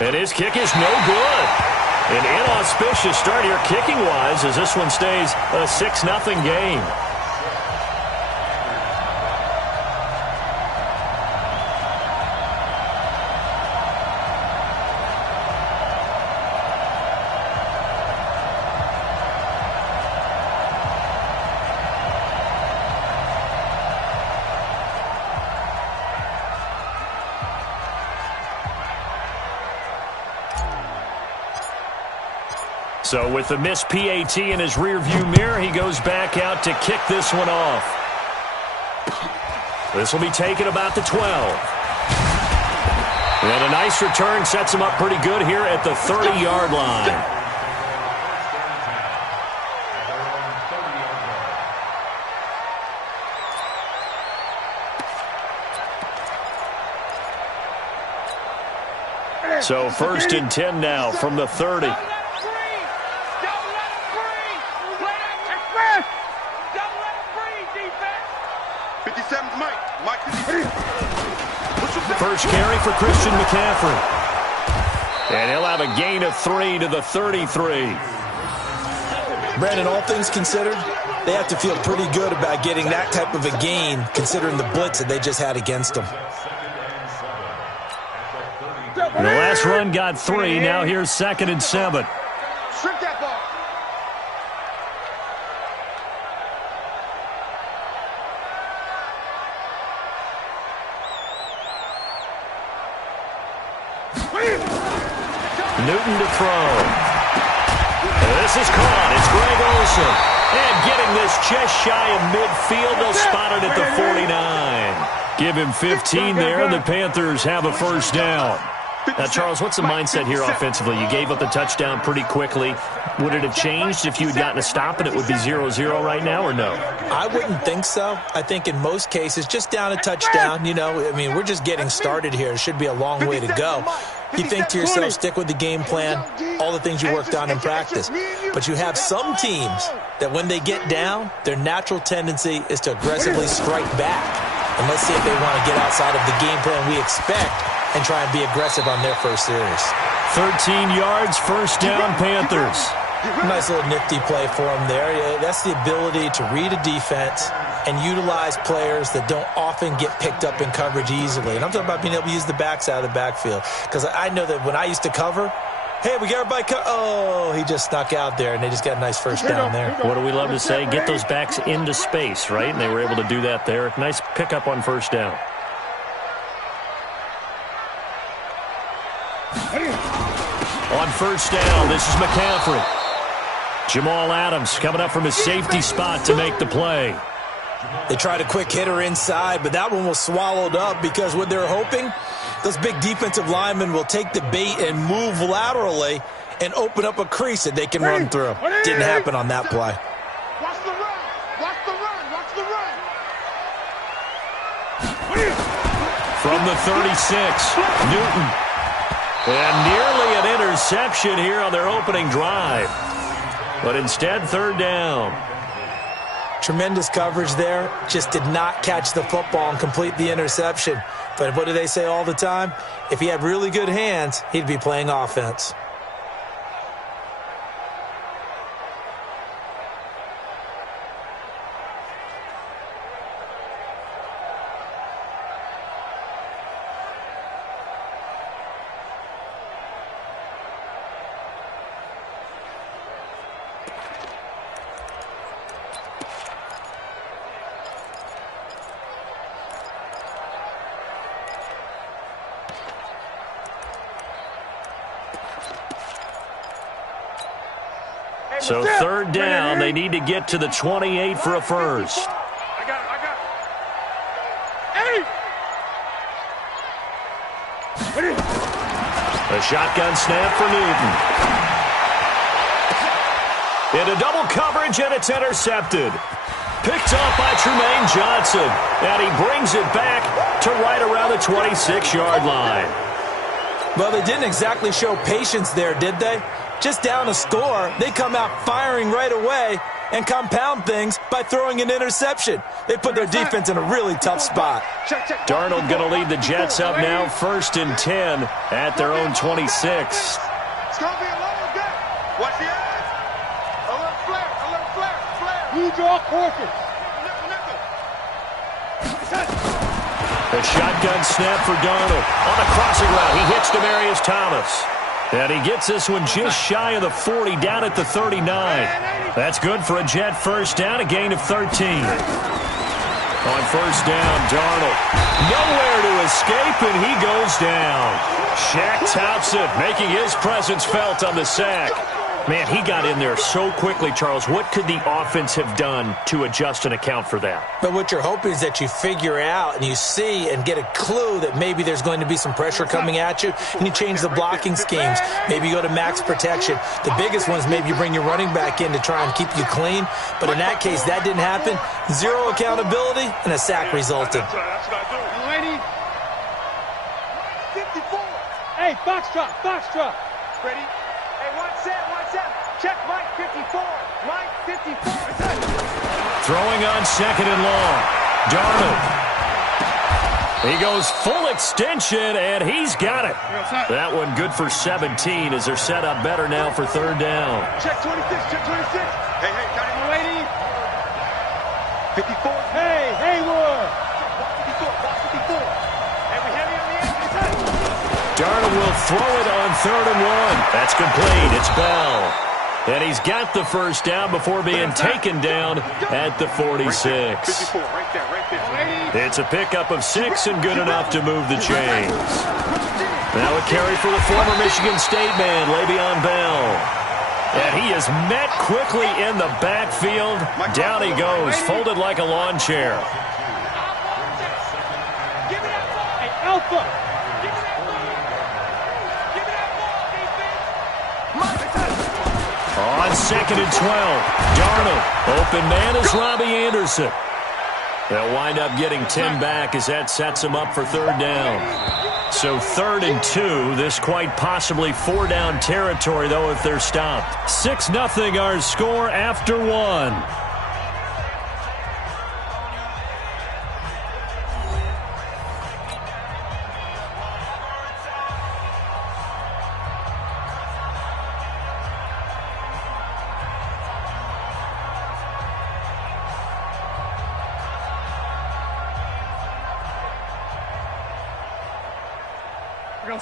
And his kick is no good. An inauspicious start here kicking-wise as this one stays a 6-0 game. So with the missed PAT in his rearview mirror, he goes back out to kick this one off. This will be taken about the 12. And a nice return sets him up pretty good here at the 30-yard line. So 1st and 10 now from the 30. First carry for Christian McCaffrey. And he'll have a gain of 3 to the 33. Brandon, all things considered, they have to feel pretty good about getting that type of a gain considering the blitz that they just had against them. The last run got 3. Now here's 2nd and 7. Strip that ball. Newton to throw. This is caught. It's Greg Olsen. And getting this just shy of midfield. They'll spot it at the 49. Give him 15 there, and the Panthers have a first down. Now, Charles, what's the mindset here offensively? You gave up the touchdown pretty quickly. Would it have changed if you had gotten a stop and it would be 0-0 right now, or no? I wouldn't think so. I think in most cases, just down a touchdown, you know, I mean, we're just getting started here. It should be a long way to go. You think to yourself, stick with the game plan, all the things you worked on in practice. But you have some teams that when they get down, their natural tendency is to aggressively strike back. And let's see if they want to get outside of the game plan we expect and try and be aggressive on their first series. 13 yards, first down, Panthers. Nice little nifty play for them there. That's the ability to read a defense and utilize players that don't often get picked up in coverage easily. And I'm talking about being able to use the backs out of the backfield. Because I know that when I used to cover, hey, we got everybody oh, he just snuck out there, and they just got a nice first down there. What do we love to say? Get those backs into space, right? And they were able to do that there. Nice pickup on first down. On first down, this is McCaffrey. Jamal Adams coming up from his safety spot to make the play. They tried a quick hitter inside, but that one was swallowed up because what they're hoping, those big defensive linemen will take the bait and move laterally and open up a crease that they can run through. Didn't happen on that play. Watch the run. Watch the run. Watch the run. From the 36, Newton. And nearly an interception here on their opening drive. But instead, third down. Tremendous coverage there. Just did not catch the football and complete the interception. But what do they say all the time? If he had really good hands, he'd be playing offense. So third down, they need to get to the 28 for a first. I got it. A shotgun snap for Newton. Into double coverage, and it's intercepted. Picked up by Tremaine Johnson. And he brings it back to right around the 26-yard line. Well, they didn't exactly show patience there, did they? Just down a score, they come out firing right away, and compound things by throwing an interception. They put their defense in a really tough spot. Darnold going to lead the Jets up now 1st and 10 at their own 26. It's going to be a long day. Watch the eyes. A little flare. You draw courses. A shotgun snap for Darnold. On a crossing route, he hits Demaryius Thomas. And he gets this one just shy of the 40, down at the 39. That's good for a Jet first down, a gain of 13. On first down, Darnold. Nowhere to escape, and he goes down. Shaq tops it, making his presence felt on the sack. Man, he got in there so quickly, Charles. What could the offense have done to adjust and account for that? But what you're hoping is that you figure out and you see and get a clue that maybe there's going to be some pressure coming at you, and you change the blocking schemes. Maybe you go to max protection. The biggest one is maybe you bring your running back in to try and keep you clean. But in that case, that didn't happen. Zero accountability, and a sack resulted. That's what I do. Lady. 54. Hey, box drop. Ready? Hey, one set. Check Mike 54. Mike 54. Throwing on 2nd and long. Darnold. He goes full extension, and he's got it. That one good for 17 as they're set up better now for 3rd down. Check 26. Hey, got him, lady. 54. Hey, Haywood. 54. And we heavy on the edge. Darnold will throw it on 3rd and 1. That's complete. It's Bell. And he's got the first down before being taken down at the 46. 54, right there. It's a pickup of 6 and good enough to move the chains. Now a carry for the former Michigan State man, Le'Veon Bell. And he is met quickly in the backfield. Down he goes, folded like a lawn chair. Hey, Alpha. On 2nd and 12, Darnold. Open man is Robbie Anderson. They'll wind up getting 10 back as that sets them up for 3rd down. So 3rd and 2, this quite possibly 4-down territory, though, if they're stopped. 6-0 our score after 1.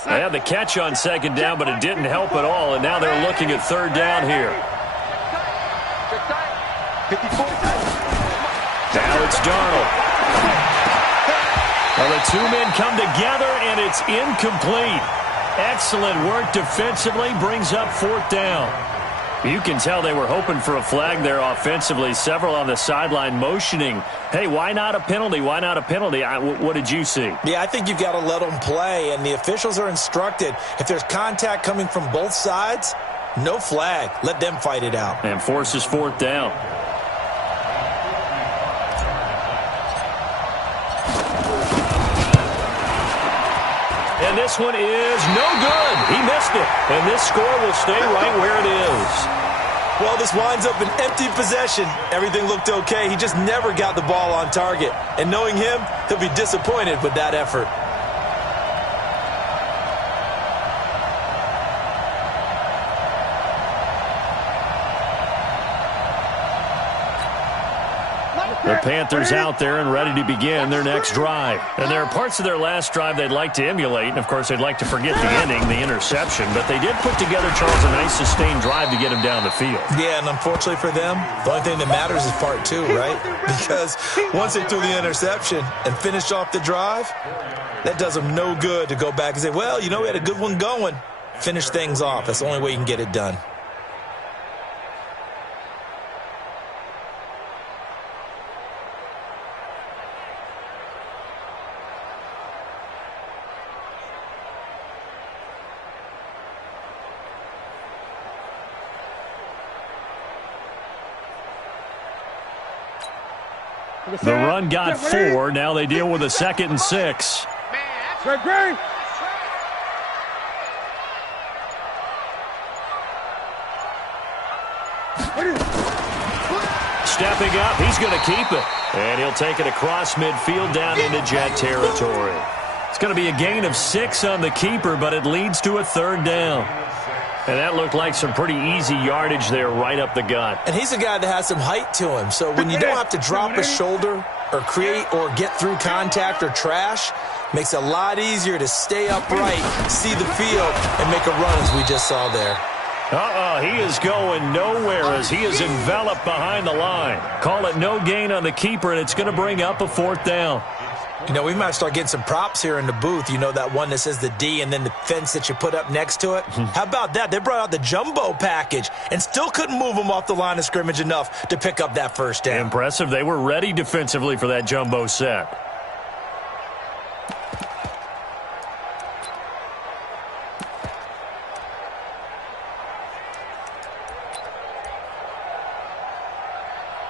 They had the catch on 2nd down, but it didn't help at all, and now they're looking at 3rd down here. Now it's Darnold. Well, the two men come together, and it's incomplete. Excellent work defensively, brings up 4th down. You can tell they were hoping for a flag there offensively. Several on the sideline motioning, hey, why not a penalty? Why not a penalty? What did you see? Yeah, I think you've got to let them play, and the officials are instructed. If there's contact coming from both sides, no flag. Let them fight it out. And forces 4th down. And this one is no good. He missed it. And this score will stay right where it is. Well, this winds up an empty possession. Everything looked okay. He just never got the ball on target. And knowing him, he'll be disappointed with that effort. The Panthers out there and ready to begin their next drive. And there are parts of their last drive they'd like to emulate. And, of course, they'd like to forget the ending, the interception. But they did put together, Charles, a nice sustained drive to get him down the field. Yeah, and unfortunately for them, the only thing that matters is part 2, right? Because once they threw the interception and finished off the drive, that does them no good to go back and say, well, you know, we had a good one going. Finish things off. That's the only way you can get it done. The run got 4. Now they deal with a 2nd and 6. Great. stepping up. He's going to keep it. And he'll take it across midfield down into Jet territory. It's going to be a gain of 6 on the keeper, but it leads to a 3rd down. And that looked like some pretty easy yardage there right up the gut. And he's a guy that has some height to him. So when you don't have to drop a shoulder or create or get through contact or trash, makes it a lot easier to stay upright, see the field, and make a run as we just saw there. He is going nowhere as he is enveloped behind the line. Call it no gain on the keeper, and it's going to bring up a 4th down. You know, we might start getting some props here in the booth. You know, that one that says the D and then the fence that you put up next to it? How about that? They brought out the jumbo package and still couldn't move them off the line of scrimmage enough to pick up that 1st down. Impressive. They were ready defensively for that jumbo set.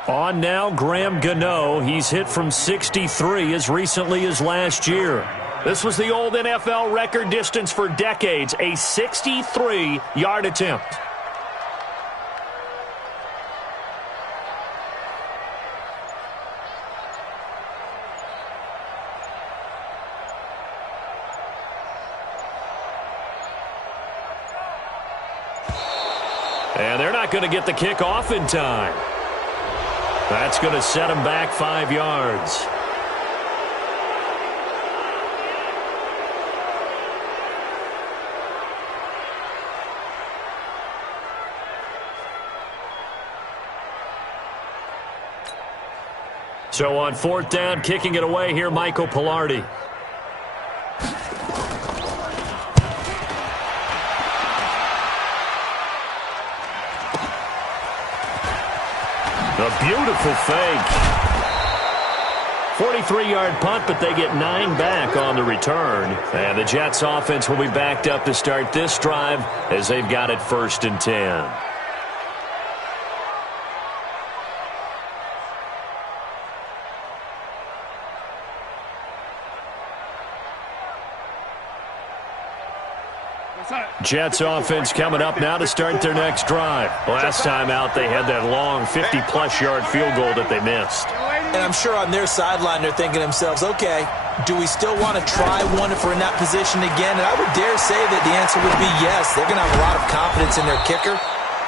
On now, Graham Gano. He's hit from 63 as recently as last year. This was the old NFL record distance for decades, a 63-yard attempt. And they're not going to get the kick off in time. That's going to set him back 5 yards. So on 4th down, kicking it away here, Michael Pilardi. A beautiful fake. 43-yard punt, but they get 9 back on the return. And the Jets offense will be backed up to start this drive as they've got it 1st and 10. Jets offense coming up now to start their next drive. Last time out, they had that long 50-plus yard field goal that they missed. And I'm sure on their sideline they're thinking to themselves, okay, do we still want to try one if we're in that position again? And I would dare say that the answer would be yes. They're going to have a lot of confidence in their kicker.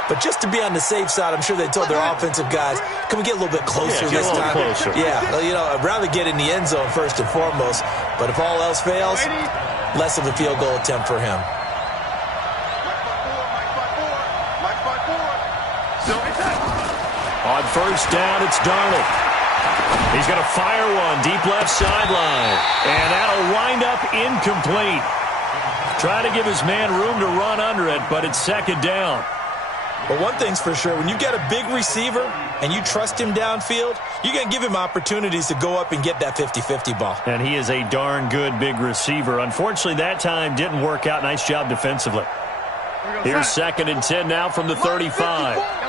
But just to be on the safe side, I'm sure they told their offensive guys, can we get a little bit closer this time? Closer. Yeah, you know, I'd rather get in the end zone first and foremost. But if all else fails, less of a field goal attempt for him. On 1st down, it's Darnold. He's going to fire one deep left sideline. And that'll wind up incomplete. Try to give his man room to run under it, but it's 2nd down. But one thing's for sure, when you get a big receiver and you trust him downfield, you're going to give him opportunities to go up and get that 50-50 ball. And he is a darn good big receiver. Unfortunately, that time didn't work out. Nice job defensively. Here's 2nd and 10 now from the 35.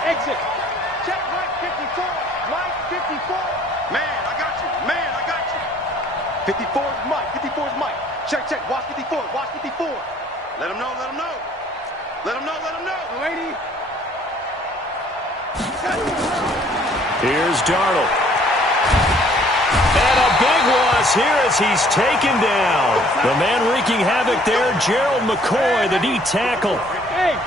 Exit. Check Mike 54. Mike 54. Man, I got you. Man, I got you. 54 is Mike. 54 is Mike. Check, check. Watch 54. Watch 54. Let him know. Let him know. Let him know. Let him know. Lady. Here's Darnold. And a big loss here as he's taken down. The man wreaking havoc there, Gerald McCoy, the D tackle.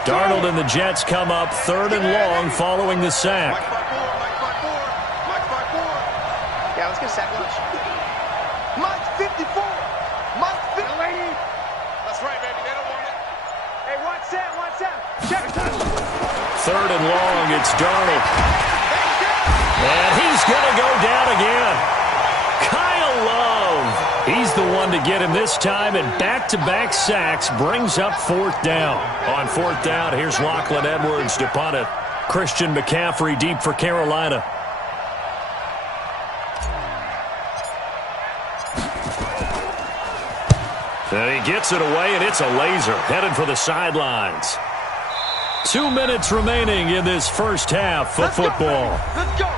Darnold and the Jets come up 3rd and long following the sack. Yeah, let's get a sack lunch. Mike 54. Mike 50. That's right, baby. They don't want it. Hey, one set. Check. 3rd and long, it's Darnold. And he's going to go down again. Kyle Love, he's the one to get him this time, and back-to-back sacks brings up 4th down. On 4th down, here's Lachlan Edwards to punt it. Christian McCaffrey deep for Carolina. And he gets it away, and it's a laser headed for the sidelines. 2 minutes remaining in this first half of football. Let's go.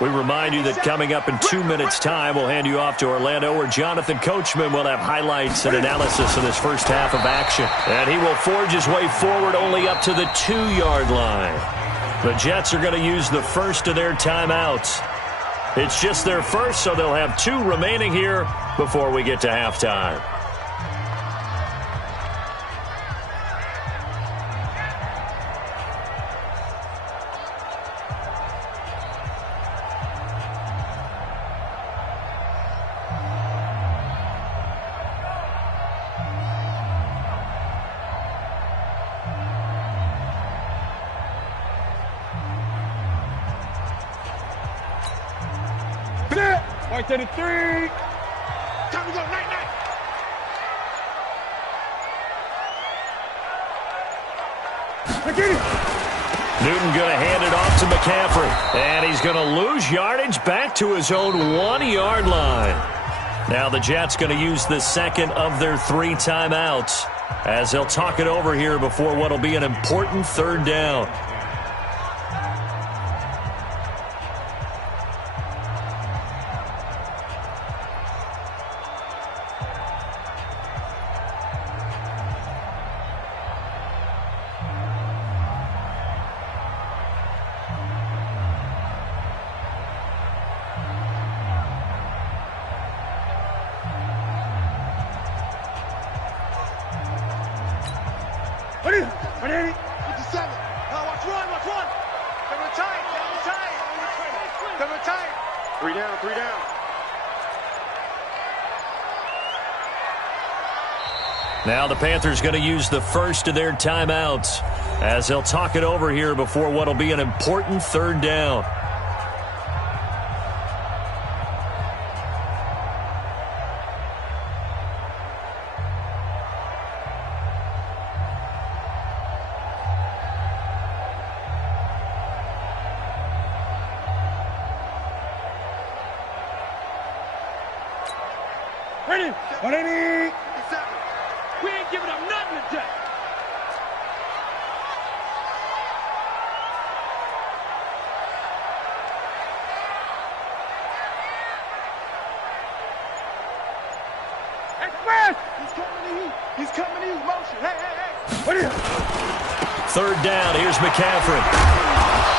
We remind you that coming up in 2 minutes' time, we'll hand you off to Orlando, where Jonathan Coachman will have highlights and analysis of this first half of action. And he will forge his way forward only up to the 2-yard line. The Jets are going to use the first of their timeouts. It's just their first, so they'll have 2 remaining here before we get to halftime. Right to the 3. Time to go, night. Newton going to hand it off to McCaffrey. And he's going to lose yardage back to his own 1-yard line. Now the Jets going to use the second of their 3 timeouts as they'll talk it over here before what will be an important 3rd down. Now the Panthers going to use the first of their timeouts as they'll talk it over here before what will be an important 3rd down. Ready. We ain't giving up nothing today. Express! He's coming to you. Motion. Hey. 3rd down. Here's McCaffrey.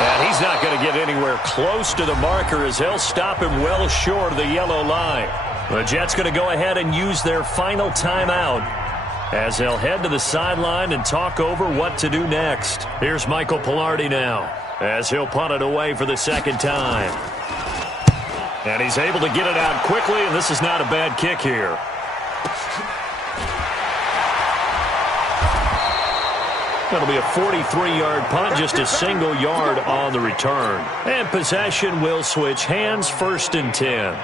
And he's not going to get anywhere close to the marker as they'll stop him well short of the yellow line. The Jets going to go ahead and use their final timeout as they'll head to the sideline and talk over what to do next. Here's Michael Pilardi now as he'll punt it away for the 2nd time. And he's able to get it out quickly, and this is not a bad kick here. That'll be a 43-yard punt, just a single yard on the return. And possession will switch hands, 1st and 10.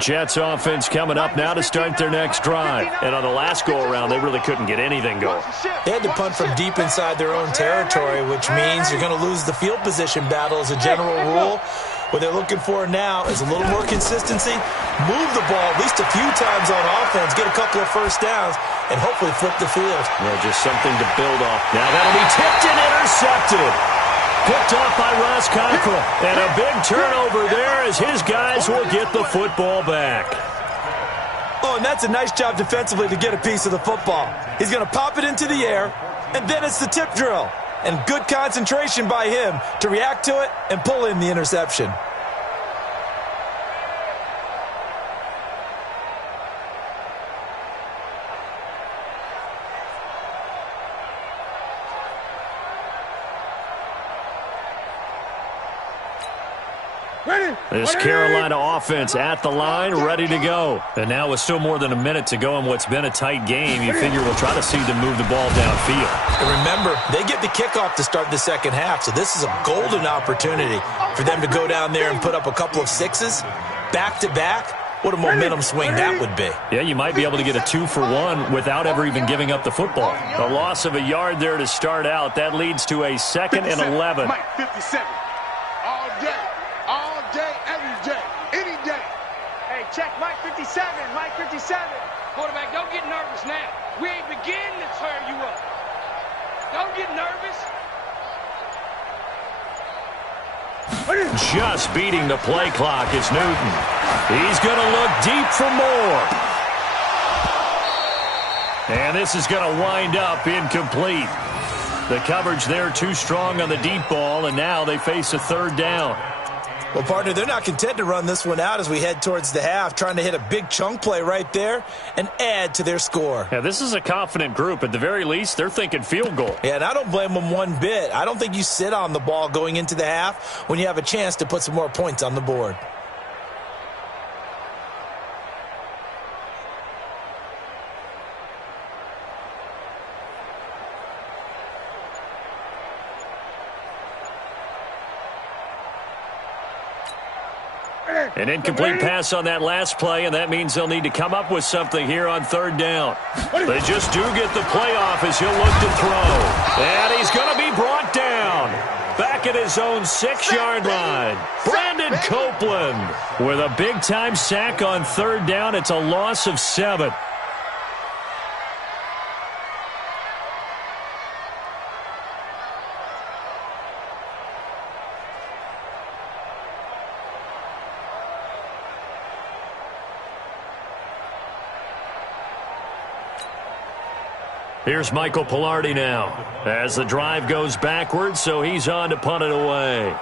Jets offense coming up now to start their next drive. And on the last go-around, they really couldn't get anything going. They had to punt from deep inside their own territory, which means you're going to lose the field position battle as a general rule. What they're looking for now is a little more consistency, move the ball at least a few times on offense, get a couple of 1st downs, and hopefully flip the field. Well, just something to build off. Now that'll be tipped and intercepted. Picked off by Ross Cockrell. And a big turnover there as his guys will get the football back. Oh, and that's a nice job defensively to get a piece of the football. He's going to pop it into the air, and then it's the tip drill. And good concentration by him to react to it and pull in the interception. This Carolina offense at the line, ready to go. And now with still more than a minute to go in what's been a tight game, you figure we'll try to see them move the ball downfield. And remember, they get the kickoff to start the 2nd half, so this is a golden opportunity for them to go down there and put up a couple of 6s back-to-back. What a momentum swing that would be. Yeah, you might be able to get a 2-for-1 without ever even giving up the football. A loss of a yard there to start out. That leads to a 2nd and 11. Mike, 57. All day, every day, any day. Hey, check Mike 57, Mike 57. Quarterback, don't get nervous now. We ain't beginning to tear you up. Don't get nervous. Just beating the play clock is Newton. He's going to look deep for more. And this is going to wind up incomplete. The coverage there too strong on the deep ball, and now they face a third down. Well, partner, they're not content to run this one out as we head towards the half, trying to hit a big chunk play right there and add to their score. Yeah, this is a confident group. At the very least, they're thinking field goal. Yeah, and I don't blame them one bit. I don't think you sit on the ball going into the half when you have a chance to put some more points on the board. An incomplete pass on that last play, and that means they'll need to come up with something here on third down. They just do get the playoff as he'll look to throw. And he's going to be brought down. Back at his own 6-yard line. Brandon Copeland with a big-time sack on third down. It's a loss of 7. Here's Michael Pilardi now as the drive goes backwards, so he's on to punt it away.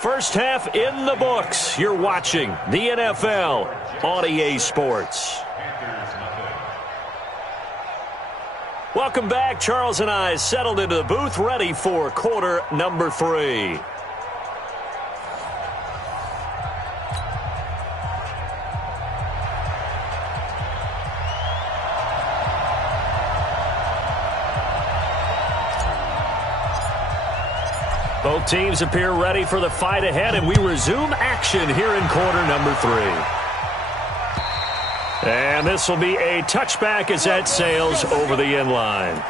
First half in the books. You're watching the NFL on EA Sports. Welcome back. Charles and I settled into the booth, ready for quarter number 3. Both teams appear ready for the fight ahead, and we resume action here in quarter number 3. And this will be a touchback as that sails over the end line.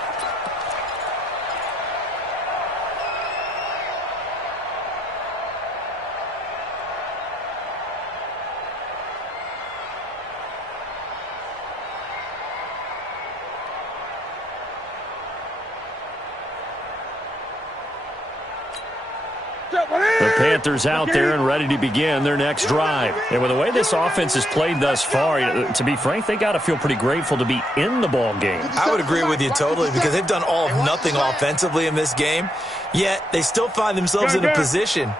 The Panthers out there and ready to begin their next drive. And with the way this offense has played thus far, to be frank, they got to feel pretty grateful to be in the ball game. I would agree with you totally because they've done all of nothing offensively in this game, yet they still find themselves in a position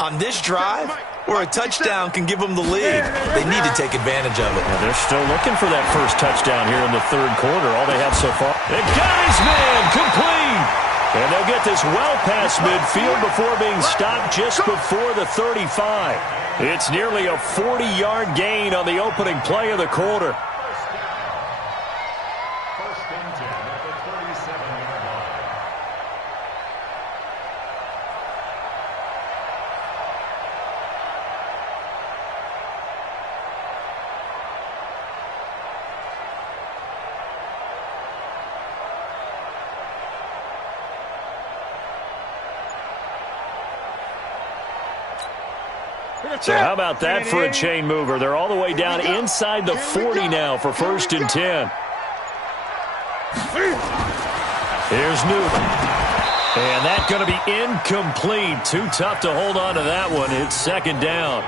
on this drive where a touchdown can give them the lead. They need to take advantage of it. Well, they're still looking for that first touchdown here in the third quarter, all they have so far. They got his man complete. And they'll get this well past midfield before being stopped just before the 35. It's nearly a 40-yard gain on the opening play of the quarter. First and 10 at the 37-yard line. So how about that for a chain mover? They're all the way down inside the 40 now for first and 10. Here's Newton. And that's going to be incomplete. Too tough to hold on to that one. It's second down.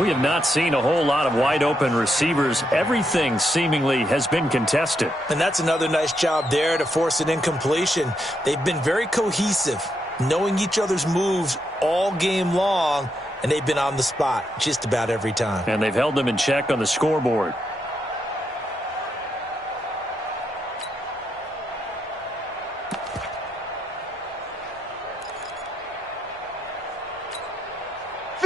We have not seen a whole lot of wide-open receivers. Everything seemingly has been contested. And that's another nice job there to force an incompletion. They've been very cohesive, knowing each other's moves all game long, and they've been on the spot just about every time. And they've held them in check on the scoreboard.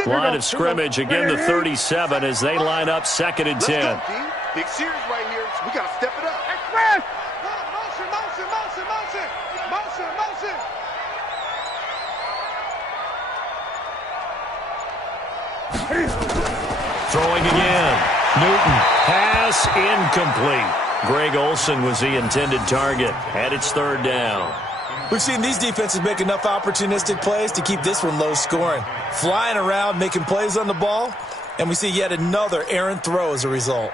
Line of scrimmage, again the 37 as they line up second and 10. Let's go, team. Big series right here. So we got to step it up. Express! Motion. Throwing again. Newton. Pass incomplete. Greg Olsen was the intended target, and it's third down. We've seen these defenses make enough opportunistic plays to keep this one low scoring. Flying around, making plays on the ball, and we see yet another errant throw as a result.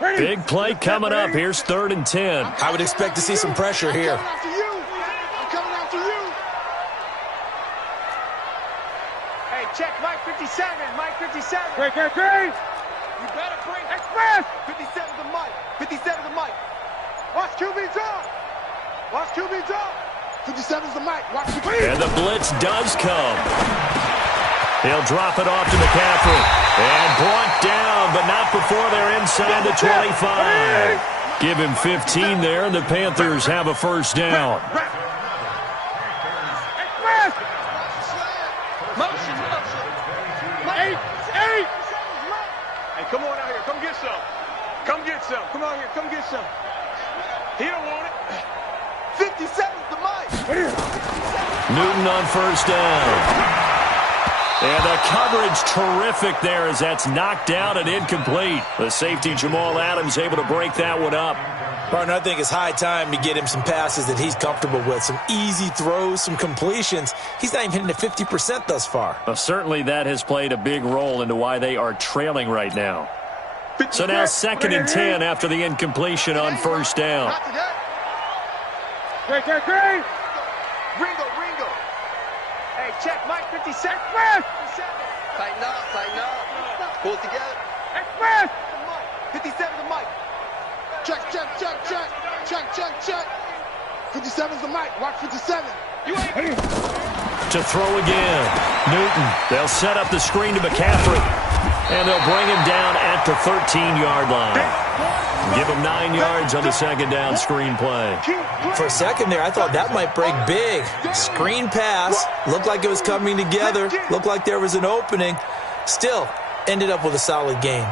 Big play coming up. Here's 3rd and 10. I would expect to see some pressure here. I'm coming after you. Hey, check Mike 57. Mike 57. Great. You better bring express. 57 to Mike. 57 to Mike. Watch QB drop. Watch QB drop. 57's the Mike. Watch QB. And the blitz does come. He'll drop it off to McCaffrey. And brought down, but not before they're inside the 25. Give him 15 there, and the Panthers have a first down. Express. Motion. 8. Hey, come on out here. Come get some. Come get some. Come on here. Come get some. He don't want it. 57's the Mike. Newton on first down. And the coverage terrific there as that's knocked down and incomplete. The safety Jamal Adams able to break that one up. Partner, I think it's high time to get him some passes that he's comfortable with. Some easy throws, some completions. He's not even hitting at 50% thus far. Well, certainly that has played a big role into why they are trailing right now. So now 2nd and 10 after the incompletion on first down. Great. Ringo. Hey, check Mike 57. Tighten up. Pull it together. Express. 57's the Mike. Check. 57's the Mike. Watch 57. You ain't. To throw again. Newton. They'll set up the screen to McCaffrey. And they'll bring him down at the 13-yard line. Give him 9 yards on the 2nd down screen play. For a second there, I thought that might break big. Screen pass. Looked like it was coming together. Looked like there was an opening. Still, ended up with a solid game.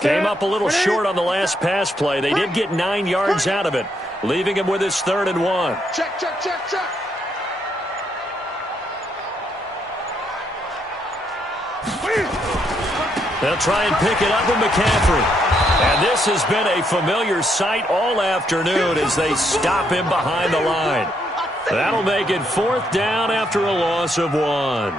Came up a little short on the last pass play. They did get 9 yards out of it, leaving him with his 3rd and 1. Check. They'll try and pick it up with McCaffrey. And this has been a familiar sight all afternoon as they stop him behind the line. That'll make it 4th down after a loss of 1.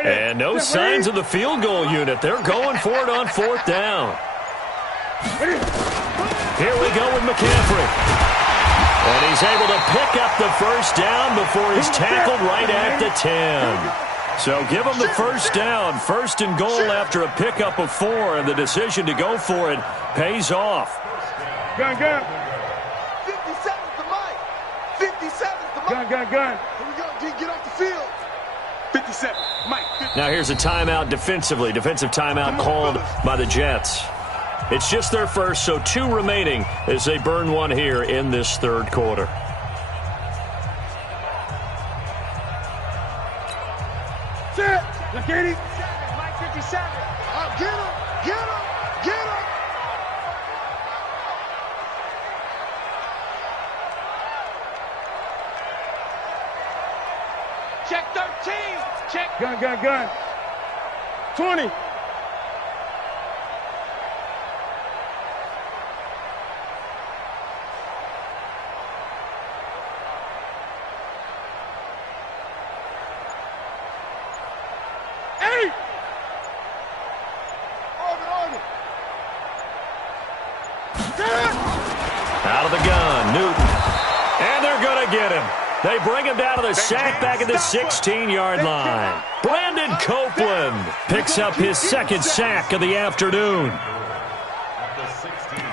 And no signs of the field goal unit. They're going for it on 4th down. Here we go with McCaffrey. And he's able to pick up the first down before he's tackled right at the 10. So give him the first down. 1st and goal after a pickup of 4. And the decision to go for it pays off. Gun. 57's the Mike. 57's the Mike. Gun. Here we go. D, get off the field. 57. Mike. Now here's a timeout defensively. Defensive timeout called by the Jets. It's just their first, so 2 remaining as they burn one here in this 3rd quarter. Set. Look at him. Mike 57. Get him. Check 13. Check. Gun. 20. Out of the gun, Newton. And they're going to get him. They bring him down to the sack back at the 16-yard line. And Copeland picks up his second sack of the afternoon. At the 16-yard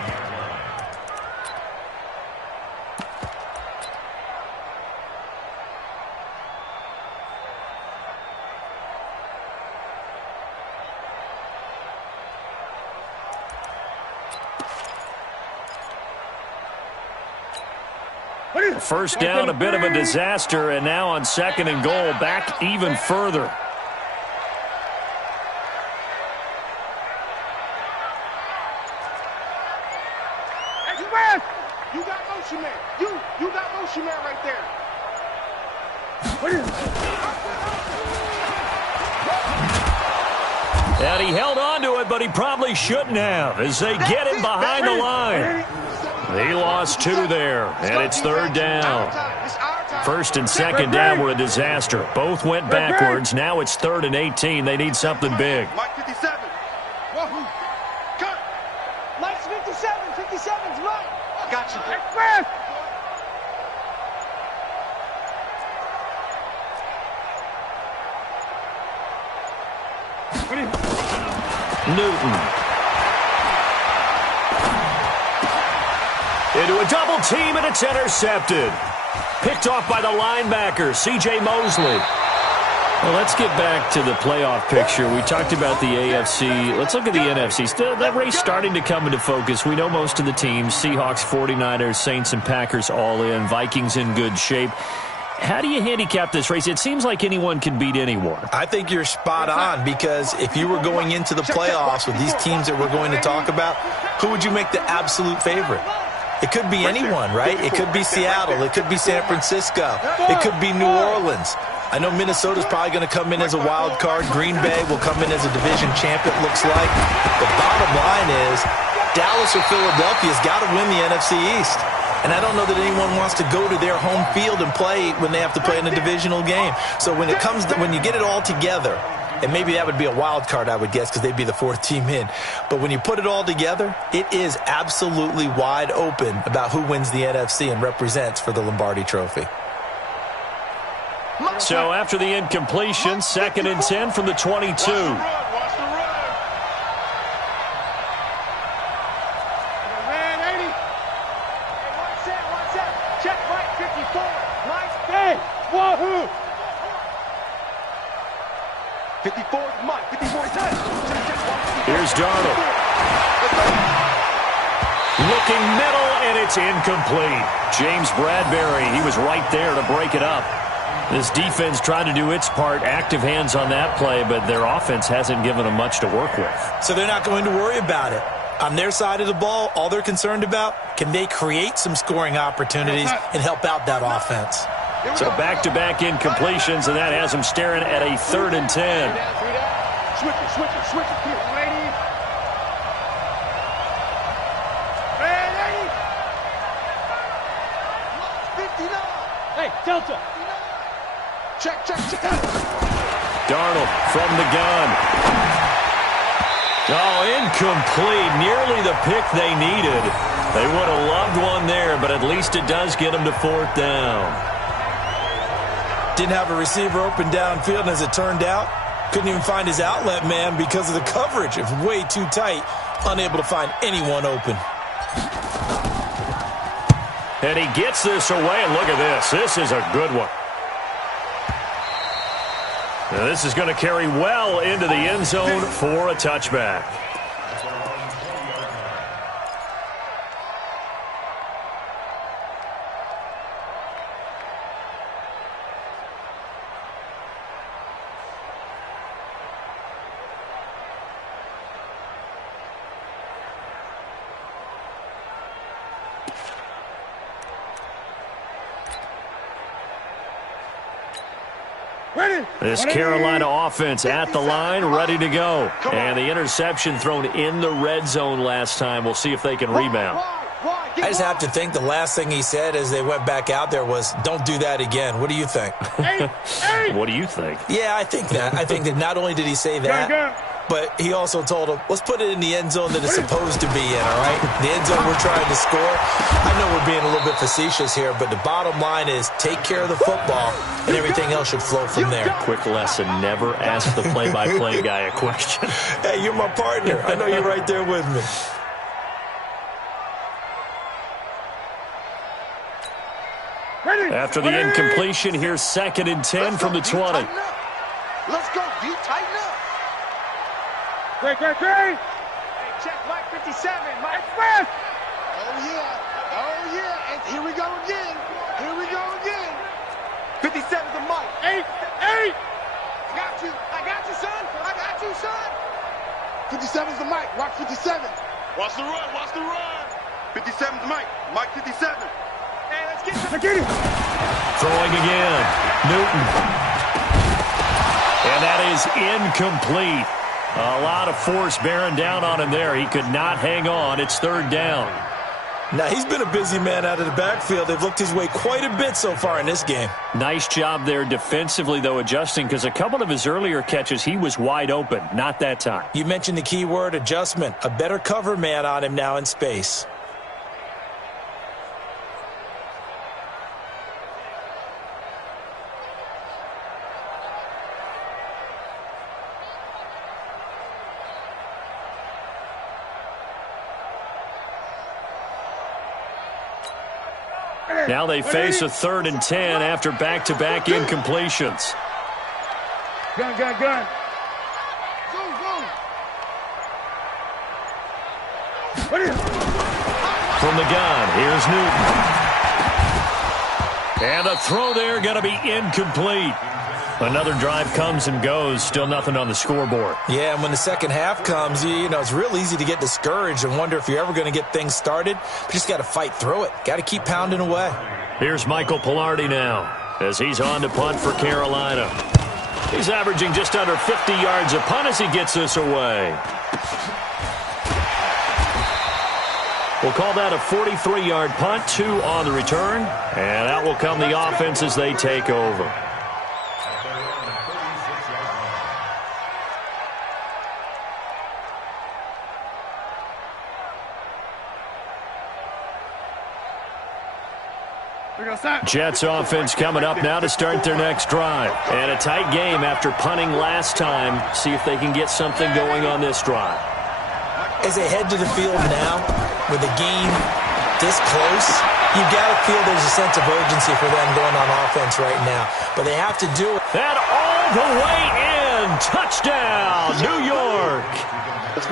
line. First down, a bit of a disaster, and now on 2nd and goal, back even further. You got motion man. You got motion man right there. And he held on to it, but he probably shouldn't have as they get him behind the line. He lost 2 there, and it's 3rd down. 1st and 2nd down were a disaster. Both went backwards. Now it's 3rd and 18. They need something big. Mike 57. Wahoo. Cut. Mike's 57. 57's Mike. Got you. Newton. Into a double team, and it's intercepted. Picked off by the linebacker, C.J. Mosley. Well, let's get back to the playoff picture. We talked about the AFC. Let's look at the NFC. Still, that race starting to come into focus. We know most of the teams, Seahawks, 49ers, Saints, and Packers all in. Vikings in good shape. How do you handicap this race? It seems like anyone can beat anyone. I think you're spot on, because if you were going into the playoffs with these teams that we're going to talk about, who would you make the absolute favorite? It could be anyone, right? It could be Seattle. It could be San Francisco. It could be New Orleans. I know Minnesota's probably going to come in as a wild card. Green Bay will come in as a division champ, it looks like. The bottom line is Dallas or Philadelphia's got to win the NFC East. And I don't know that anyone wants to go to their home field and play when they have to play in a divisional game. So when it comes to, when you get it all together, and maybe that would be a wild card, I would guess, because they'd be the 4th team in. But when you put it all together, it is absolutely wide open about who wins the NFC and represents for the Lombardi Trophy. So after the incompletion, 2nd and 10 from the 22. Watch the run. Man, 80. Hey, one set. Check Mike 54. Mike, hey, wahoo. 54 is Mike. 54 is Here's Darnold. Looking middle, and it's incomplete. James Bradbury, he was right there to break it up. This defense tried to do its part, active hands on that play, but their offense hasn't given them much to work with. So they're not going to worry about it. On their side of the ball, all they're concerned about, can they create some scoring opportunities and help out that offense? So back-to-back incompletions, and that has them staring at a 3rd and 10. Switch it. Here, lady. Man, 80. 59. Hey, Delta. Check. Darnold from the gun. Oh, incomplete. Nearly the pick they needed. They would have loved one there, but at least it does get them to 4th down. Didn't have a receiver open downfield, and as it turned out, couldn't even find his outlet man because of the coverage. It was way too tight, unable to find anyone open. And he gets this away, and look at this. This is a good one. Now, this is going to carry well into the end zone for a touchback. This Carolina offense at the line, ready to go. And the interception thrown in the red zone last time. We'll see if they can rebound. I just have to think the last thing he said as they went back out there was, don't do that again. What do you think? What do you think? Yeah, I think that. I think that not only did he say that, But he also told him, let's put it in the end zone that it's supposed to be in, all right? The end zone we're trying to score. I know we're being a little bit facetious here, but the bottom line is take care of the football, and everything else should flow from there. Quick lesson, never ask the play-by-play guy a question. Hey, you're my partner. I know you're right there with me. After the incompletion, here's 2nd and 10 from the 20. Let's go, D. Tighten up. Great. Hey, check Mike 57. Mike Smith. Oh, yeah. And here we go again. 57's the Mike. 8. I got you, son. 57's the Mike. Watch 57. Watch the run. 57's Mike. Mike 57. Hey, let's get it. Throwing again. Newton. And that is incomplete. A lot of force bearing down on him there. He could not hang on. It's 3rd down. Now, he's been a busy man out of the backfield. They've looked his way quite a bit so far in this game. Nice job there defensively, though, adjusting, because a couple of his earlier catches, he was wide open. Not that time. You mentioned the key word, adjustment. A better cover man on him now in space. Now they face a 3rd and 10 after back-to-back incompletions. Gun. Go. From the gun, here's Newton. And the throw there going to be incomplete. Another drive comes and goes, still nothing on the scoreboard. Yeah, and when the second half comes, you know, it's real easy to get discouraged and wonder if you're ever going to get things started. But you just got to fight through it. Got to keep pounding away. Here's Michael Pilardi now as he's on to punt for Carolina. He's averaging just under 50 yards a punt as he gets this away. We'll call that a 43-yard punt, 2 on the return. And out will come the offense as they take over. Jets offense coming up now to start their next drive. And a tight game after punting last time. See if they can get something going on this drive. As they head to the field now, with the game this close, you've got to feel there's a sense of urgency for them going on offense right now. But they have to do it. And all the way in. Touchdown, New York.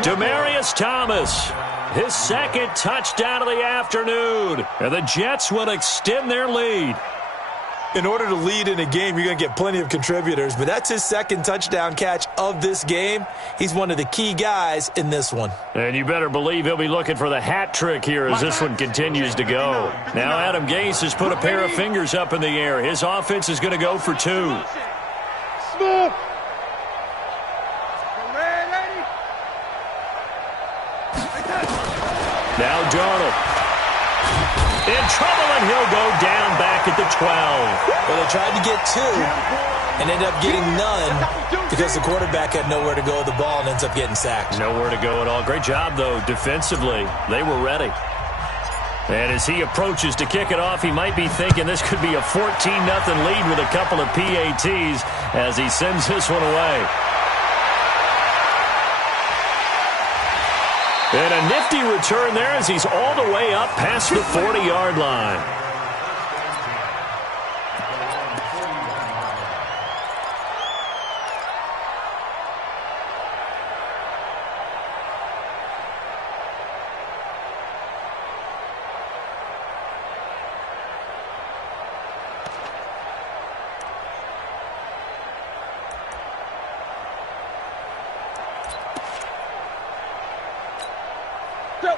Demaryius Thomas. His 2nd touchdown of the afternoon. And the Jets will extend their lead. In order to lead in a game, you're going to get plenty of contributors, but that's his 2nd touchdown catch of this game. He's one of the key guys in this one. And you better believe he'll be looking for the hat trick here as this one continues to go. Now Adam Gase has put a pair of fingers up in the air. His offense is going to go for 2. Smith. Now Darnold. In trouble, and he'll go down back at the 12. Well, they tried to get 2 and ended up getting none because the quarterback had nowhere to go with the ball and ends up getting sacked. Nowhere to go at all. Great job, though, defensively. They were ready. And as he approaches to kick it off, he might be thinking this could be a 14-0 lead with a couple of PATs as he sends this one away. And a nifty return there as he's all the way up past the 40-yard line.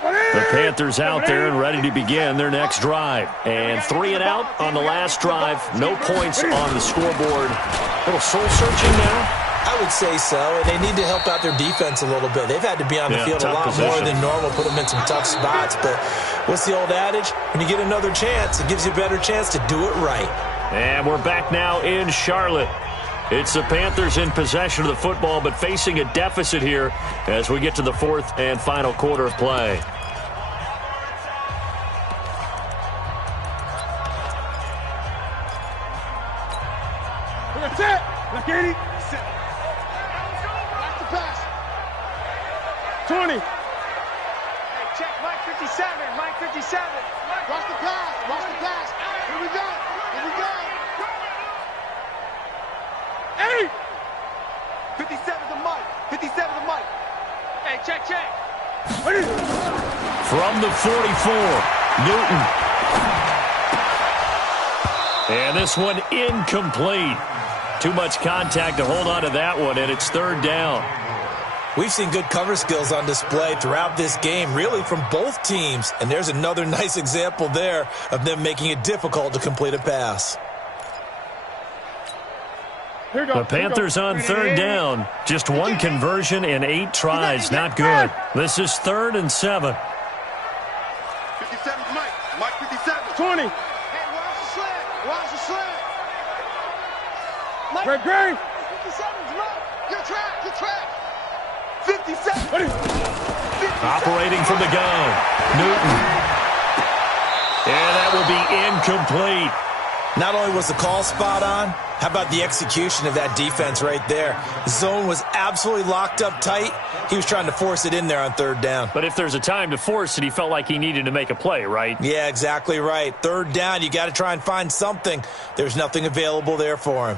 The Panthers out there and ready to begin their next drive. And 3 and out on the last drive. No points on the scoreboard. A little soul-searching now? I would say so, and they need to help out their defense a little bit. They've had to be on the field a lot more than normal, put them in some tough spots. But what's the old adage? When you get another chance, it gives you a better chance to do it right. And we're back now in Charlotte. It's the Panthers in possession of the football, but facing a deficit here as we get to the fourth and final quarter of play. That's it. Look at it. Watch the pass. 20. Hey, check Mike 57. Mike 57. Watch the pass. Watch the pass. Here we go. Here we go. 8. 57 to Mike. 57 to Mike. Hey, check. From the 44, Newton. And this one incomplete. Too much contact to hold on to that one, and it's third down. We've seen good cover skills on display throughout this game, really from both teams. And there's another nice example there of them making it difficult to complete a pass. The Panthers on third down. Just one conversion in 8 tries. Not good. This is 3rd and 7. 57 Mike. Mike 57. 20. Hey, watch the slant. Watch the slant. Mike. Great. 57's Mike. Your track. 57. Operating from the gun. Newton. And that will be incomplete. Not only was the call spot on, how about the execution of that defense right there? The zone was absolutely locked up tight. He was trying to force it in there on third down. But if there's a time to force it, he felt like he needed to make a play, right? Yeah, exactly right. Third down, you got to try and find something. There's nothing available there for him.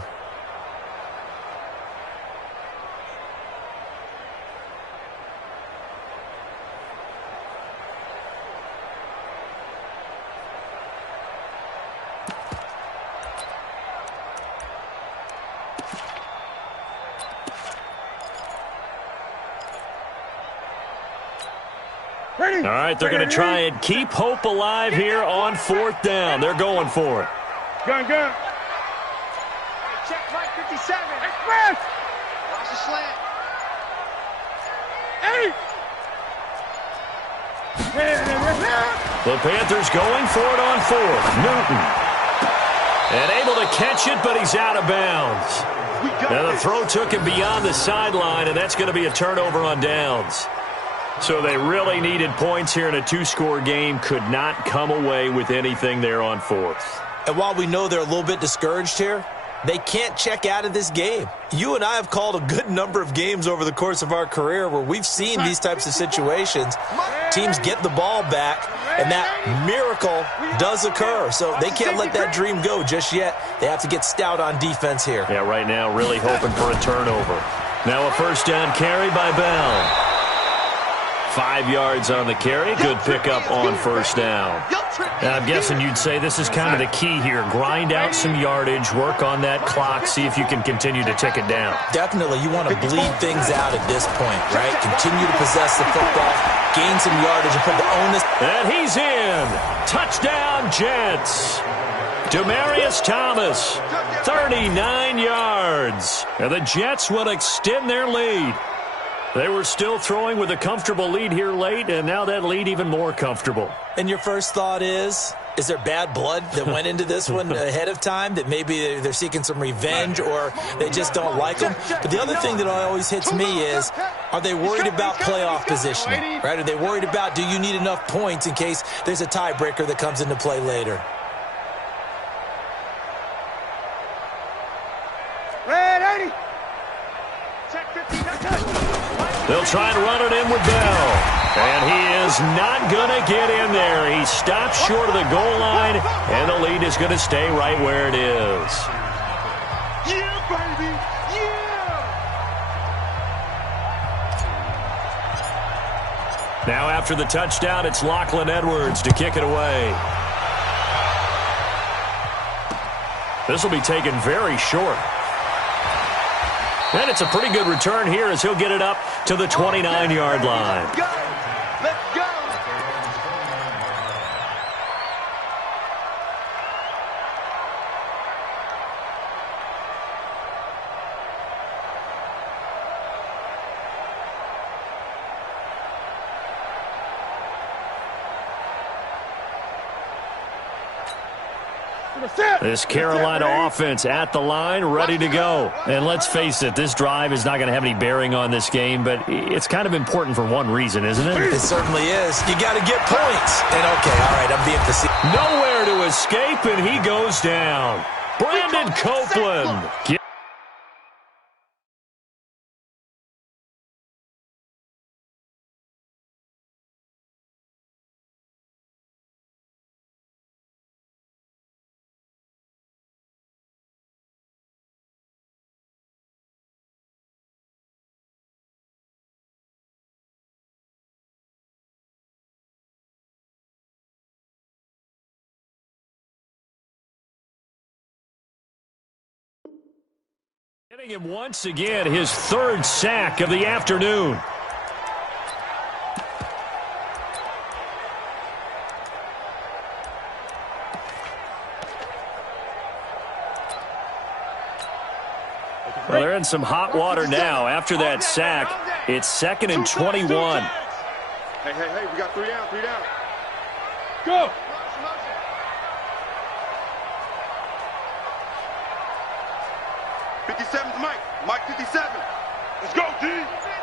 All right, they're going to try and keep hope alive here on 4th down. They're going for it. Gun. Hey, check Mike 57. Express. Watch the slant. 8. The Panthers going for it on 4th. Newton. And able to catch it, but he's out of bounds. Now the throw took him beyond the sideline, and that's going to be a turnover on downs. So they really needed points here in a 2-score game. Could not come away with anything there on 4th. And while we know they're a little bit discouraged here, they can't check out of this game. You and I have called a good number of games over the course of our career where we've seen these types of situations. Teams get the ball back, and that miracle does occur. So they can't let that dream go just yet. They have to get stout on defense here. Yeah, right now really hoping for a turnover. Now a first down carry by Bell. 5 yards on the carry. Good pickup on first down. And I'm guessing you'd say this is kind of the key here. Grind out some yardage, work on that clock, see if you can continue to tick it down. Definitely. You want to bleed things out at this point, right? Continue to possess the football, gain some yardage, and put the onus. And he's in. Touchdown, Jets. Demaryius Thomas, 39 yards. And the Jets will extend their lead. They were still throwing with a comfortable lead here late, and now that lead even more comfortable. And your first thought is there bad blood that went into this one ahead of time, that maybe they're seeking some revenge or they just don't like them? But the other thing that always hits me is, are they worried about playoff positioning, right? Are they worried about, do you need enough points in case there's a tiebreaker that comes into play later? Red 80. They'll try and run it in with Bell. And he is not going to get in there. He stops short of the goal line, and the lead is going to stay right where it is. Yeah, baby. Yeah. Now after the touchdown, it's Lachlan Edwards to kick it away. This will be taken very short. And it's a pretty good return here as he'll get it up to the 29-yard line. Let's go. Let's go. This Carolina offense at the line, ready to go. And let's face it, this drive is not going to have any bearing on this game, but it's kind of important for one reason, isn't it? It certainly is. You got to get points. And okay, all right, I'm being facetious. Nowhere to escape, and he goes down. Brandon Copeland. Getting him once again, his third sack of the afternoon. Well, they're in some hot water now. After that sack, it's 2nd and 21. Hey, we got 3 down, 3 down. Go! 57's Mike. Mike 57. Let's go, D.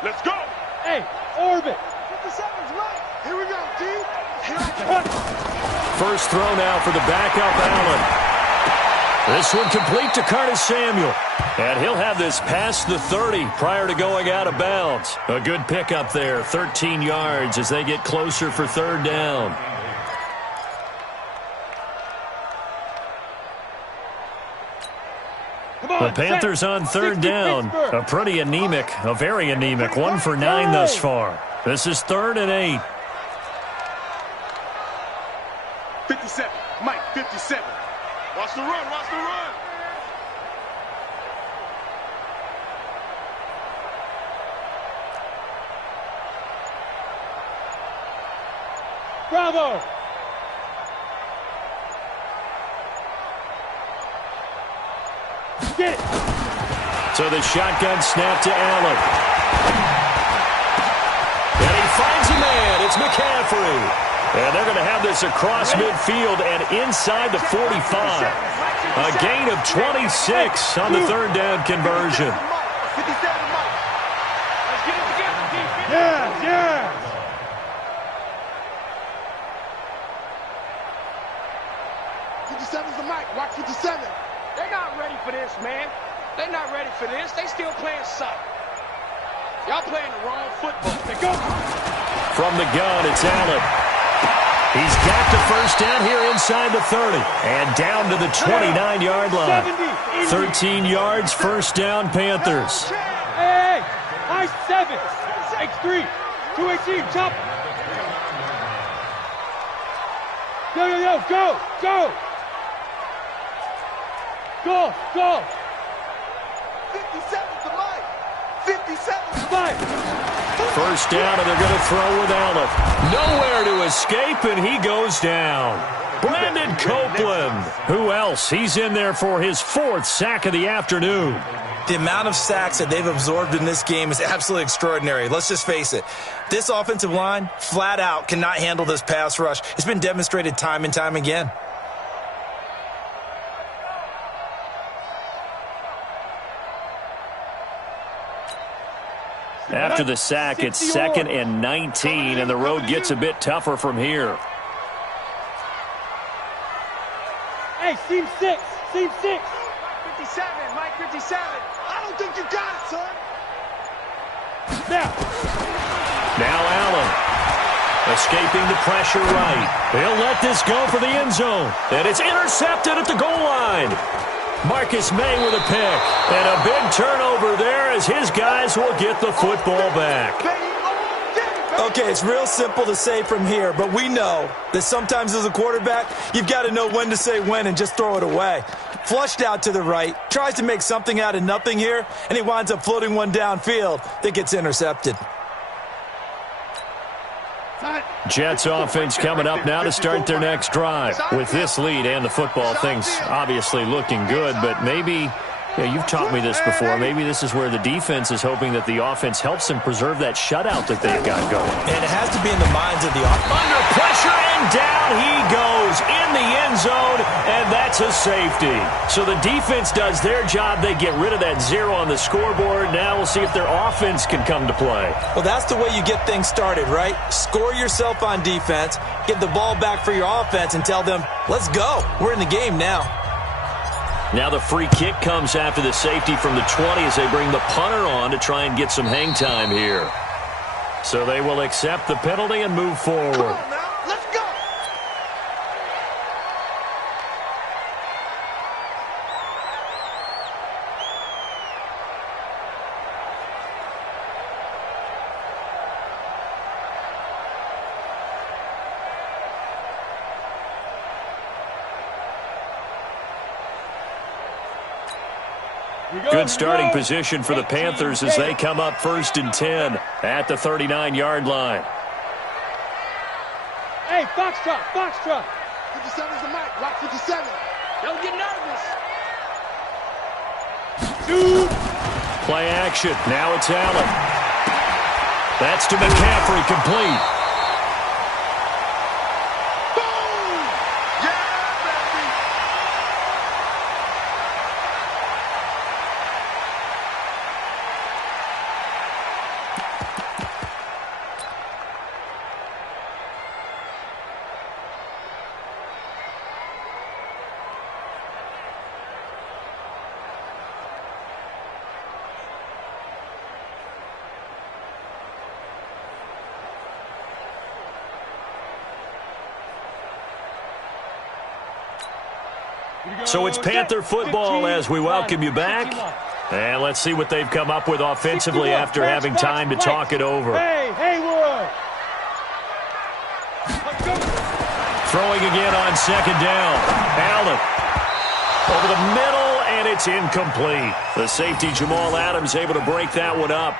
Let's go. Hey, orbit. 57's Mike. Here we go, D. First throw now for the backup Allen. This one complete to Curtis Samuel. And he'll have this past the 30 prior to going out of bounds. A good pickup there, 13 yards as they get closer for 3rd down. The Panthers on 3rd down. A pretty anemic, a very anemic 1 for 9 thus far. This is 3rd and 8. 57. Mike 57. Watch the run, watch the run. Bravo! Get it! So the shotgun snap to Allen. And he finds a man. It's McCaffrey. And they're going to have this across midfield and inside the 45. A gain of 26 on the 3rd down conversion. 57 Mike. Let's get it together, defense. Yeah. 57's the Mike. Watch 57. They're not ready for this, man. They're not ready for this. They still playing soccer. Y'all playing the wrong football. They go. From the gun, it's Allen. He's got the first down here inside the 30. And down to the 29-yard line. 13 yards, first down, Panthers. Hey, high 7. X3. 218, chop. Yo, go. Go. 57's the Mike. 57's the Mike. First down, and they're going to throw with Allen. Nowhere to escape, and he goes down. Brandon Copeland. Who else? He's in there for his 4th sack of the afternoon. The amount of sacks that they've absorbed in this game is absolutely extraordinary. Let's just face it. This offensive line, flat out, cannot handle this pass rush. It's been demonstrated time and time again. After the sack, it's 2nd and 19, and the road gets a bit tougher from here. Hey, seam 6. 57, Mike 57. I don't think you got it, son. Now Allen. Escaping the pressure right. He'll let this go for the end zone. And it's intercepted at the goal line. Marcus May with a pick. And a big turnover there as his guys will get the football back. Okay, it's real simple to say from here, but we know that sometimes as a quarterback, you've got to know when to say when and just throw it away. Flushed out to the right, tries to make something out of nothing here, and he winds up floating one downfield that gets intercepted. Jets offense coming up now to start their next drive. With this lead and the football, things obviously looking good, but maybe Yeah, you've taught me this before. Maybe this is where the defense is hoping that the offense helps them preserve that shutout that they've got going. And it has to be in the minds of the offense. Under pressure, and down he goes in the end zone, and that's a safety. So the defense does their job. They get rid of that 0 on the scoreboard. Now we'll see if their offense can come to play. Well, that's the way you get things started, right? Score yourself on defense, get the ball back for your offense, and tell them, let's go. We're in the game now. Now the free kick comes after the safety from the 20 as they bring the punter on to try and get some hang time here. So they will accept the penalty and move forward. Come on now, let's go. Good starting position for the Panthers as they come up 1st and 10 at the 39-yard line. Hey, Foxtrot, Foxtrot. 57's the mic, Rock 57. Don't get nervous. Play action. Now it's Allen. That's to McCaffrey, complete. So it's Panther football as we welcome you back. And let's see what they've come up with offensively after having time to talk it over. Hey, Haywood. Throwing again on 2nd down. Allen over the middle, and it's incomplete. The safety, Jamal Adams, able to break that one up.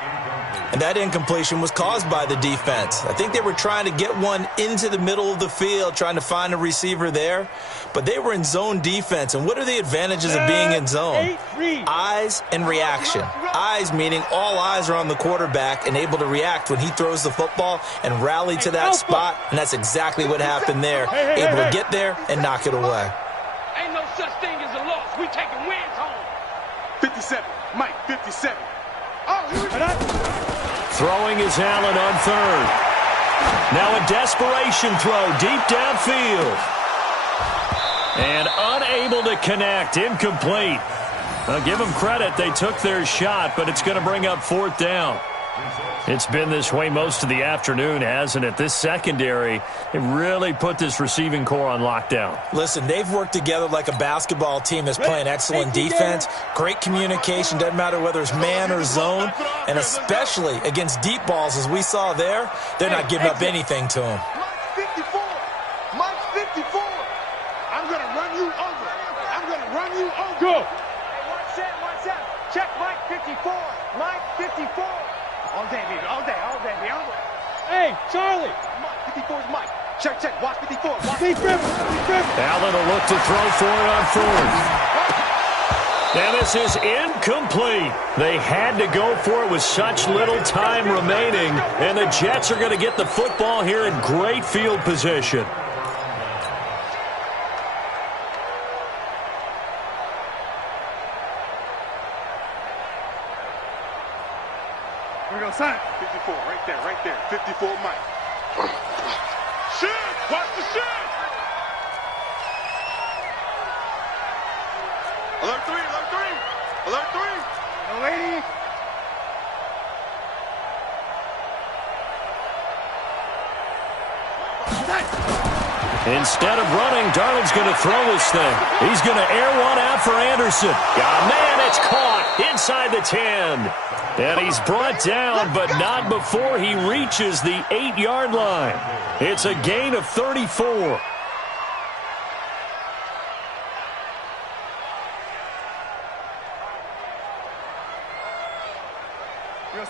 And that incompletion was caused by the defense. I think they were trying to get one into the middle of the field, trying to find a receiver there. But they were in zone defense. And what are the advantages of being in zone? Eyes and reaction. Eyes meaning all eyes are on the quarterback and able to react when he throws the football and rally to that spot. And that's exactly what happened there. Able to get there and knock it away. Ain't no such thing as a loss. We taking wins home. 57, Mike 57. Oh, here we go. Throwing is Allen on 3rd. Now a desperation throw deep downfield. And unable to connect. Incomplete. Now give them credit. They took their shot, but it's going to bring up 4th down. It's been this way most of the afternoon, hasn't it? This secondary, it really put this receiving core on lockdown. Listen, they've worked together like a basketball team that's playing excellent defense. Great communication, doesn't matter whether it's man or zone. And especially against deep balls, as we saw there, they're not giving up anything to them. Mike 54. Mike 54. I'm going to run you over. I'm going to run you over. Go. Hey, watch out. Check Mike 54. Mike 54. All day, baby. All day, baby. Hey, Charlie. Mike 54's Mike. Check. Watch 54. Watch Steve Griffin. Allen will look to throw for it on 4th. And this is incomplete. They had to go for it with such little time remaining. And the Jets are going to get the football here in great field position. Here we go, son. 54, right there. 54, Mike. Shoot! Watch the shoot! Alert 3. No lady. Instead of running, Darnold's going to throw this thing. He's going to air one out for Anderson. Oh, man, it's caught inside the 10. And he's brought down, but not before he reaches the 8-yard line. It's a gain of 34.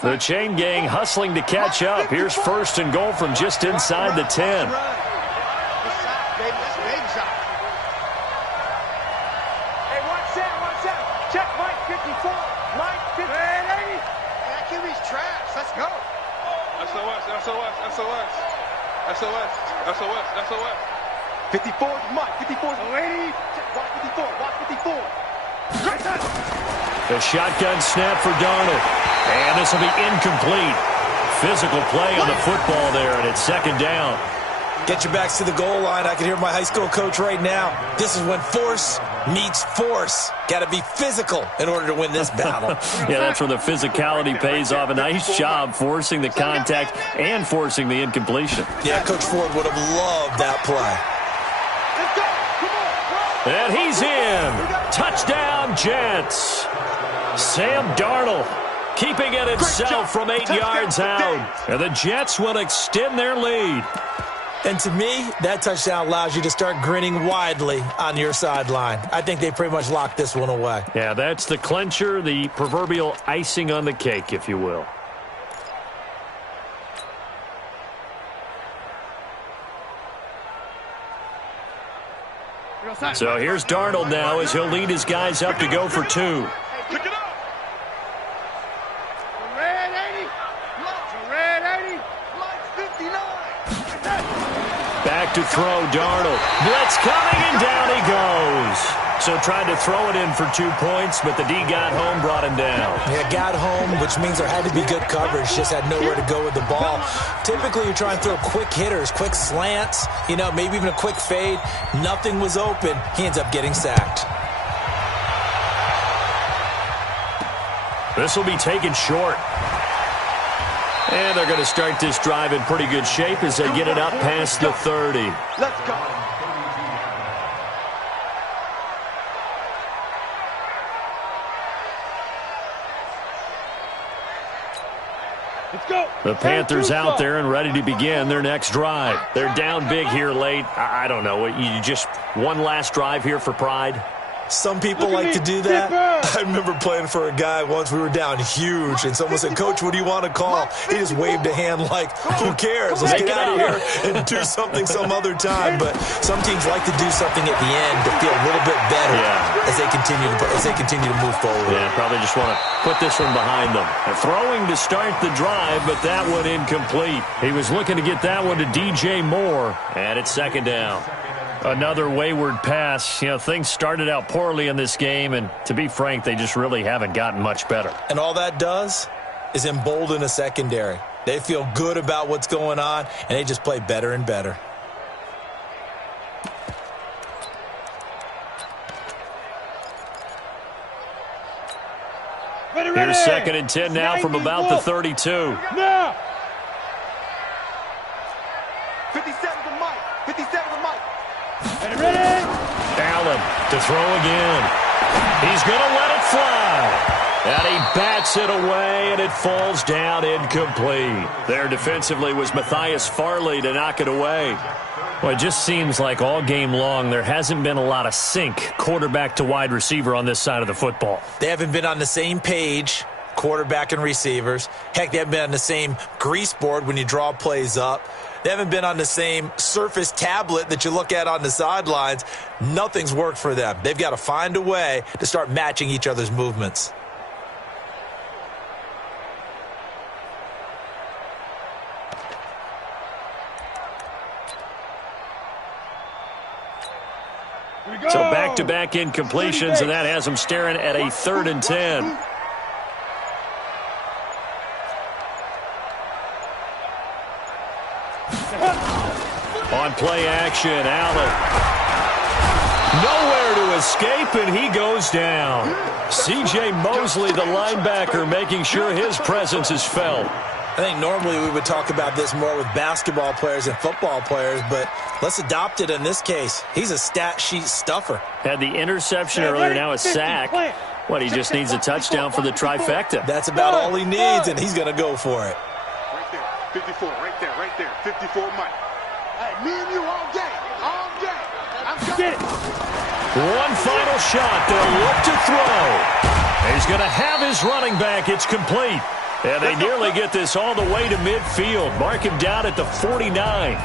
The chain gang hustling to catch up. Here's 1st and goal from just inside the 10. Hey, watch out. Check Mike 54. 54 is Mike. 54 is Lady. Watch 54. Watch 54. The shotgun snap for Darnold. And this will be incomplete. Physical play on the football there, and it's second down. Get your backs to the goal line. I can hear my high school coach right now. This is when force meets force. Got to be physical in order to win this battle. Yeah, that's where the physicality pays off. A nice job forcing the contact and forcing the incompletion. Yeah, Coach Ford would have loved that play. And he's in. Touchdown, Jets. Sam Darnold keeping it himself from 8 yards out. And the Jets will extend their lead. And to me, that touchdown allows you to start grinning widely on your sideline. I think they pretty much locked this one away. Yeah, that's the clincher, the proverbial icing on the cake, if you will. So here's Darnold now as he'll lead his guys up to go for two. Pick it up. Back to throw, Darnold. Blitz coming, and down he goes. So tried to throw it in for 2 points, but the D got home, brought him down. Yeah, got home, which means there had to be good coverage. Just had nowhere to go with the ball. Typically, you try and throw quick hitters, quick slants, you know, maybe even a quick fade. Nothing was open. He ends up getting sacked. This will be taken short. And they're going to start this drive in pretty good shape as they get it up past the 30. Let's go. Let's go. The Panthers out there and ready to begin their next drive. They're down big here late. I don't know. You just one last drive here for pride? Some people like to do that. I remember playing for a guy once. We were down huge, and someone said, "Coach, what do you want to call?" He just waved a hand like, "Who cares? Let's get out of here and do something some other time." But some teams like to do something at the end to feel a little bit better as they continue to move forward. Yeah, probably just want to put this one behind them. They're throwing to start the drive, but that one incomplete. He was looking to get that one to DJ Moore, and it's second down. Another wayward pass. You know, things started out poorly in this game, and to be frank, they just really haven't gotten much better. And all that does is embolden a secondary. They feel good about what's going on, and they just play better and better. Here's second and 10 now from about the 32. Now. 57 to Mike. 57 to Mike. Allen to throw again. He's going to let it fly. And he bats it away, and it falls down incomplete. There defensively was Matthias Farley to knock it away. Well, it just seems like all game long there hasn't been a lot of sync quarterback to wide receiver on this side of the football. They haven't been on the same page, quarterback and receivers. Heck, they haven't been on the same grease board when you draw plays up. They haven't been on the same Surface tablet that you look at on the sidelines. Nothing's worked for them. They've got to find a way to start matching each other's movements. So back-to-back incompletions, and that has them staring at a 3rd and 10. On play action, Allen. Nowhere to escape, and he goes down. C.J. Mosley, the linebacker, making sure his presence is felt. I think normally we would talk about this more with basketball players and football players, but let's adopt it in this case. He's a stat sheet stuffer. Had the interception earlier, now a sack. What, he just needs a touchdown for the trifecta. That's about all he needs, and he's going to go for it. Right there. 54. Right there. Right there. 54 Mike. Hey, me and you all day. All day. I'm getting it. One final shot. They'll look to throw. He's going to have his running back. It's complete. And they nearly get this all the way to midfield. Mark him down at the 49.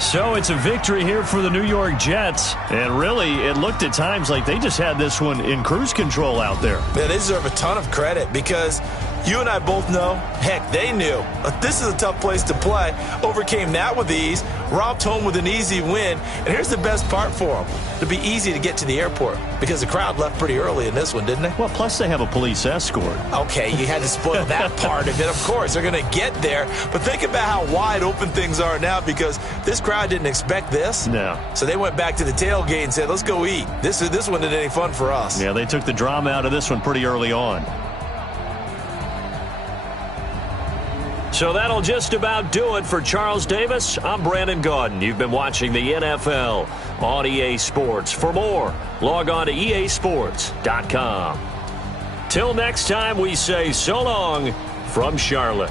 So it's a victory here for the New York Jets. And really, it looked at times like they just had this one in cruise control out there. They deserve a ton of credit because You and I both know, heck, they knew. This is a tough place to play. Overcame that with ease, romped home with an easy win. And here's the best part for them. It'll be easy to get to the airport because the crowd left pretty early in this one, didn't they? Well, plus they have a police escort. Okay, you had to spoil that part of it. Of course, they're going to get there. But think about how wide open things are now because this crowd didn't expect this. No. So they went back to the tailgate and said, let's go eat. This one isn't any fun for us. Yeah, they took the drama out of this one pretty early on. So that'll just about do it for Charles Davis. I'm Brandon Gaudin. You've been watching the NFL on EA Sports. For more, log on to easports.com. Till next time, we say so long from Charlotte.